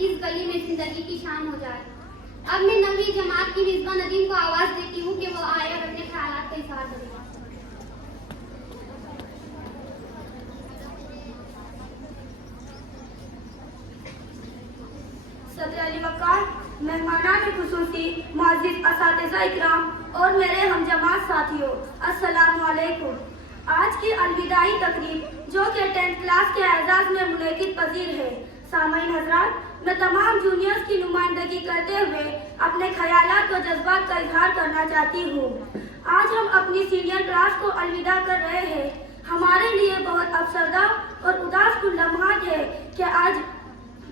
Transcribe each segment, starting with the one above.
इस गली में जिंदगी की शाम हो जाए। अब मैं नवीं जमात की मिसबा नदीम को आवाज देती हूँ कि वो आए और अपने ख्यालात का इजहार करेगा। सदर अली वक़ार, मेहमानान खुसूसी, मुअज़्ज़िज़ असातिज़ा इकराम और मेरे हमजमात साथियों, अस्सलामु अलैकुम। आज की अलविदाई तकरीब जो कि 10th क्लास के एजाज़ में मुनक़िद पज़ीर है, सामईन हज़रात, मैं तमाम जूनियर्स की नुमाइंदगी करते हुए अपने ख़यालात व जज्बात का इजहार करना चाहती हूँ। आज हम अपनी सीनियर क्लास को अलविदा कर रहे हैं। हमारे लिए बहुत अफसरदा और उदास कुल लम्हात है कि आज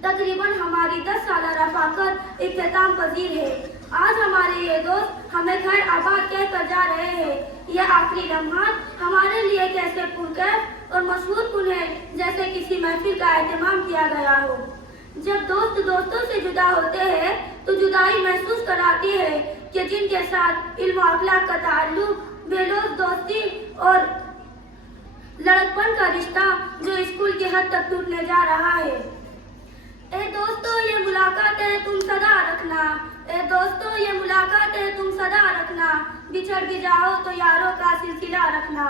तकरीबन हमारी 10 साला रफ़ाकत इख्तिताम पज़ीर है। आज हमारे ये दोस्त हमें खैर आबाद कह कर जा रहे हैं। ये आखिरी लम्हात हमारे लिए कैसे पुरकैफ और मशहूर कुन है, जैसे किसी महफिल का एहतमाम किया गया हो। जब दोस्त दोस्तों से जुदा होते हैं तो जुदाई महसूस कराती है कि जिनके साथ इल्म और अखलाक का ताल्लुक, बेलौस दोस्ती और लड़कपन का रिश्ता जो स्कूल की हद तक टूटने जा रहा है। ए दोस्तों, ये मुलाकातें तुम सदा रखना। ए दोस्तों, ये मुलाकातें तुम सदा रखना। बिछड़ भी जाओ तो यारों का सिलसिला रखना।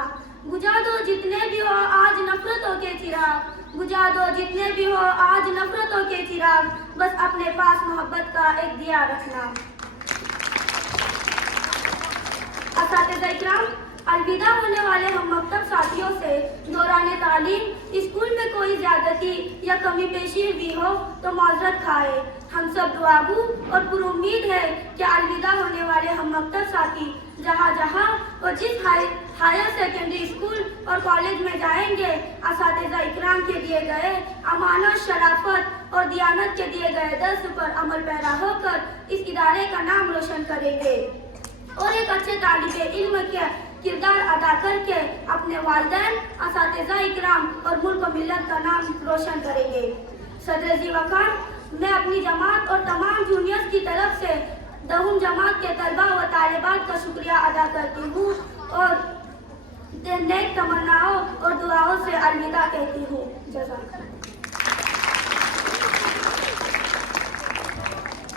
बुझा दो जितने भी हो आज नफरतों के चिराग, बुझा दो जितने भी हो आज नफरतों के चिराग, बस अपने पास मोहब्बत का एक दिया रखना। असातिज़ा इकराम, अलविदा होने वाले हम मकतब साथियों से दौरान तालीम स्कूल में कोई ज्यादती या कमी पेशी हुई हो तो माजरत खाए। हम सब दुआगू और पुरुम्मीद है कि अलविदा होने वाले हम मकतब साथी जहाँ जहाँ और जिस हायर सेकेंडरी स्कूल और कॉलेज में जाएंगे, असातिज़ा इकराम के दिए गए अमानत, शराफत और दियानत के दिए गए दर्स पर अमल पैरा होकर इस इदारे का नाम रोशन करेंगे और एक अच्छे तालिबे इल्म के किरदार अदा करके अपने वालिदैन, असातिज़ा इकराम और मुल्क और मिल्लत का नाम रोशन करेंगे। सदर जी वक़ार, मैं अपनी जमात और तमाम जूनियर्स की तरफ से 10वीं जमात के तलबा व तालिबात का शुक्रिया अदा करती हूँ और नेक तमन्नाओं और दुआओं से अलविदा कहती हूँ। जज़ाकल्लाह।